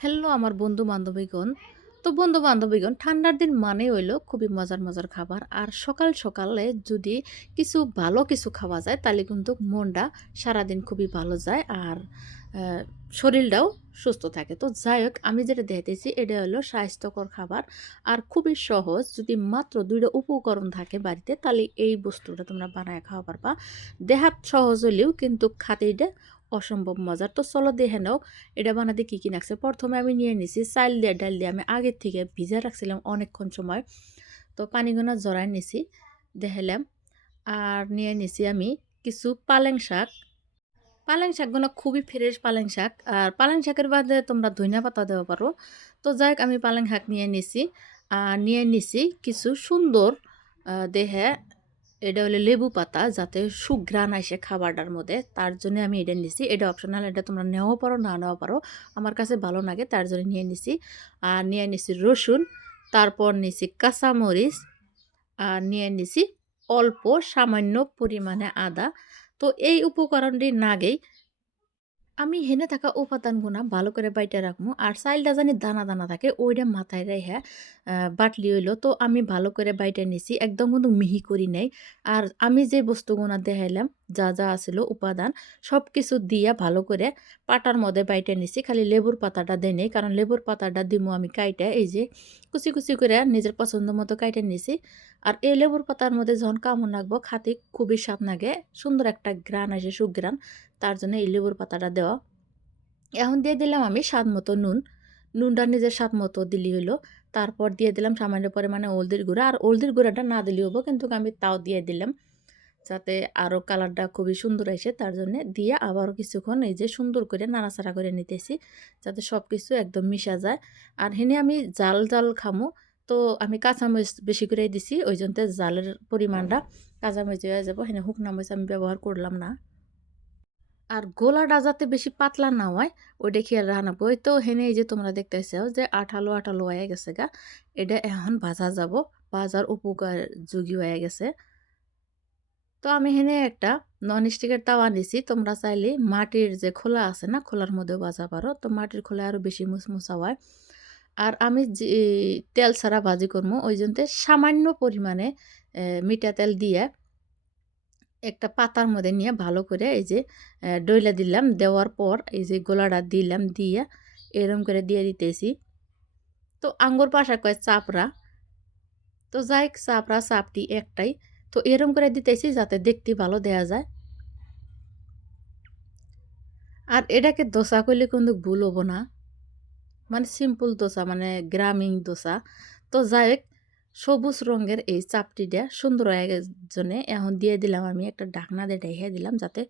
Hello আমার বন্ধু-বান্ধবীগণ। তো বন্ধু-বান্ধবীগণ ঠান্ডার দিন মানে হইলো খুবই মজার, মজার খাবার। আর সকাল সকালে যদি ভালো কিছু খাওয়া যায় তাহলে কিন্তু মনটা সারাদিন খুবই ভালো যায় আর আ শরীরটাও সুস্থ থাকে। তো যাই হোক আমি যেটা দেখাইতেছি এটা হলো স্বাস্থ্যকর খাবার। আর খুবই সহজ যদি মাত্র ২ টা উপকরণ থাকে বাড়িতে তাহলে এই বস্তুটা তোমরা বানায় খাওয়া পারবা। দেহাত সহজ হইলেও কিন্তু খাতে এটা অসম্ভব মজার। তো চলো দেখে নাও এটা বানাতে কি, কি লাগছে। ১ম এ আমি নিয়ে নিছি চাইল দিয়ে, ডাল দিয়ে আমি আগের থেকে ভিজায় রাখছিলাম অনেকক্ষণ সময়। তো পানিগুনা জড়ায় নিছি, দেখাইলাম। আর নিয়ে নিছি আমি কিছু পালেং শাক। পালেং শাকগুলো খুবই ফ্রেশ পালেং শাক। আর পালেং শাকের বাদে তোমরা ধইনা পাতা দেওয়া পারো। তো যাই হোক আমি পালেং শাক নিয়ে নিছি। আর নিয়ে নিছি কিছু সুন্দর দেহে এটা হলো লেবু পাতা যাতে সুঘ্রাণ আসে খাবারটার মধ্যে। তার জন্য আমি এটা নিছি। এটা অপশনাল, এটা তোমরা নেওয়াও পারো, না নেওয়াও পারো। আমার কাছে ভালো লাগে তার জন্য নিয়ে নিছি। আর নিয়ে নিছি রসুন, তারপর নিছি কাঁচামরিচ, আর নিয়ে নিছি অল্প সামান্য পরিমাণে আদা। তো এই উপকরণটি নাগেই আমি হেনে থাকা উপাদানগুনা ভালো করে বাইটা রাখমু। আর চাইলটা জানি দানা, দানা থাকে ওইটা মাথায় রাইখা বাটলি হইলো। তো আমি ভালো করে বাইটা নিছি। একদম কিন্তু মিহি করি নাই। আর আমি যে বস্তুগুনা দেখাইলাম যা, যা আছিল উপাদান সবকিছু দিয়া ভালো করে পাটার মধ্যে বাইটা নিছি। খালি লেবুর পাতাটা দেই নাই। কারণ লেবুর পাতাটা দিমু আমি কাইটা এই যে কুচি, কুচি করে নিজের পছন্দ মতো কাইটা নিছি। আর এই লেবুর পাতার মধ্যে যখন কামড় লাগবো খাতে খুবই স্বাদ লাগে। সুন্দর একটা ঘ্রাণ আসে সুঘ্রাণ। তার জন্য এই লেবুর পাতাটা দেওয়া। এখন দিয়ে দিলাম আমি স্বাদ মতো নুন। নুনটা নিজের স্বাদ মতো দিলেই হইলো। তারপর দিয়ে দিলাম সামান্য পরিমাণে হলদির গুঁড়া। আর হলদির গুঁড়াটা না দিলেও হবো কিন্তু আমি তাও দিয়ে দিলাম। যাতে আরও কালারটা খুবই সুন্দর আসে তার জন্যে দিয়ে আবারও কিছুক্ষণ এই যে সুন্দর করে নাড়াচাড়া করে নিতেছি। যাতে সব কিছু একদম মিশা যায়। আর হেনে আমি জাল, জাল খামু। তো আমি কাঁচামরিচ বেশি করেই দিছি। ওইজন্যে জালের পরিমাণটা কাঁচামরিচ হয়ে যাব। হেনে শুকনা মরিচ আমি ব্যবহার করলাম না। আর গোলাটা যাতে বেশি পাতলা না হয় ওইটা খেয়াল রাখবো। ওই তো হেনে এই যে তোমরা দেখতেছো যে আঠালো, আঠালো হয়ে গেছে গা। এটা এখন ভাজা যাব। ভাজার উপযোগী হয়ে গেছে। তো আমি হেনে একটা ননস্টিকের তাওয়া নিছি। তোমরা চাইলে মাটির যে খোলা আছে না, খোলার মধ্যেও ভাজা পারো। তো মাটির খোলায় আরও বেশি মুচমুচা হয়। আর আমি যে তেল ছাড়া ভাজি করবো ওই জন্যে সামান্য পরিমাণে মিঠা তেল দিয়ে একটা পাতার মধ্যে নিয়ে ভালো করে এই যে ডইলা দিলাম। দেওয়ার পর এই যে গোলাটা দিলাম, দিয়ে এরম করে দিয়ে দিতেছি। তো আঙ্গুর পাশা কয় চাপড়া। তো যাই হোক চাপড়া চাপটি একটাই। তো এরম করে দিতেছি যাতে দেখতে ভালো দেয়া যায়। আর এটাকে দোসা কইলে কিন্তু ভুল হবো না। মানে সিম্পল দোসা মানে গ্রামীণ দোসা। তো যাই হোক সবুজ রঙের এই চাপটিটা সুন্দর হয়ে জন্যে এখন দিয়ে দিলাম আমি একটা ঢাকনা দিয়ে ঢেকে দিলাম যাতে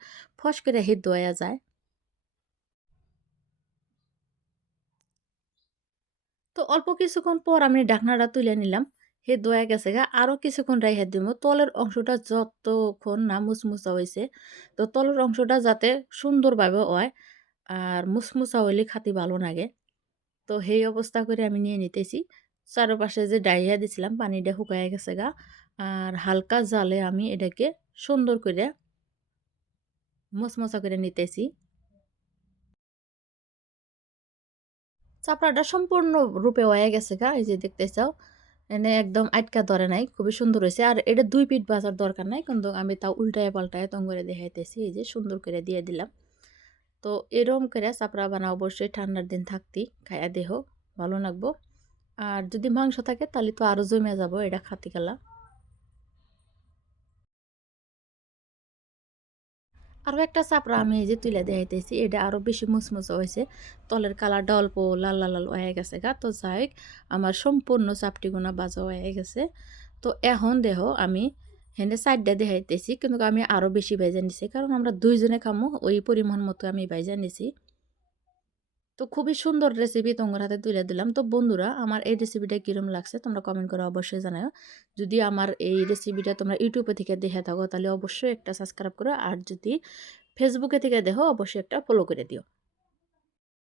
ফস করে হিদ্ধ হয়ে যায়। তো অল্প কিছুক্ষণ পর আমি ঢাকনাটা তুলে নিলাম। সেদ্ধ হয়ে গেছে গা। আরও কিছুক্ষণ রাইখা দিমু। তলের অংশটা যতক্ষণ না মুচমুচা হইছে, তো তলের অংশটা যাতে সুন্দরভাবে হয় আর মুচমুচা হইলে খাতে ভালো লাগে। তো সেই অবস্থা করে আমি নিয়ে নিতেছি। চারপাশে যে ডাইয়া দিছিলাম পানিটা শুকায়া গেছে গা। আর হালকা জালে আমি এটাকে সুন্দর করে মুচমুচা করে নিতেছি। চাপড়াটা সম্পূর্ণ রূপে হয়ে গেছে গা। এই যে দেখতেছাও। এনে একদম আটকা ধরে নাই। খুবই সুন্দর হইছে। আর এটা ২ পিঠ ভাজার দরকার নাই। কিন্তু আমি তাও উল্টায়ে পাল্টায়ে তং করে দেখাইতেছি। এই যে সুন্দর করে দিয়ে দিলাম। তো এরকম করে চাপড়া বানা অবশ্যই ঠান্ডার দিন থাকতি খাইয়া দেহ ভালো লাগবো। আর যদি মাংস থাকে তাহলে তো আরও জমে যাব এটা খাতে গেলা। আরও একটা চাপড়া আমি এই যে তুলে দেখাইতেছি। এটা আরও বেশি মুচমুচে হয়েছে। তলের কালারটা অল্প লাল, লাল, লাল হয়ে গেছে গা। তো যাই হোক আমার সম্পূর্ণ চাপটিগুনা ভাজা হয়ে গেছে। তো এখন দেহ আমি হেনে সাইডটা দেখাইতেছি। কিন্তু আমি আরও বেশি ভাইজা নিছি। কারণ আমরা ২ জনে খামু ওই পরিমাণ মতো আমি ভাইজা নিছি। তো খুবই সুন্দর রেসিপি তোমার হাতে তুলে দিলাম। তো বন্ধুরা আমার এই রেসিপিটা কিরম লাগছে তোমরা কমেন্ট করে অবশ্যই জানাও। যদি আমার এই রেসিপিটা তোমরা ইউটিউবে থেকে দেখে থাকো তাহলে অবশ্যই একটা সাবস্ক্রাইব করো। আর যদি ফেসবুকে থেকে দেখো অবশ্যই একটা ফলো করে দিও।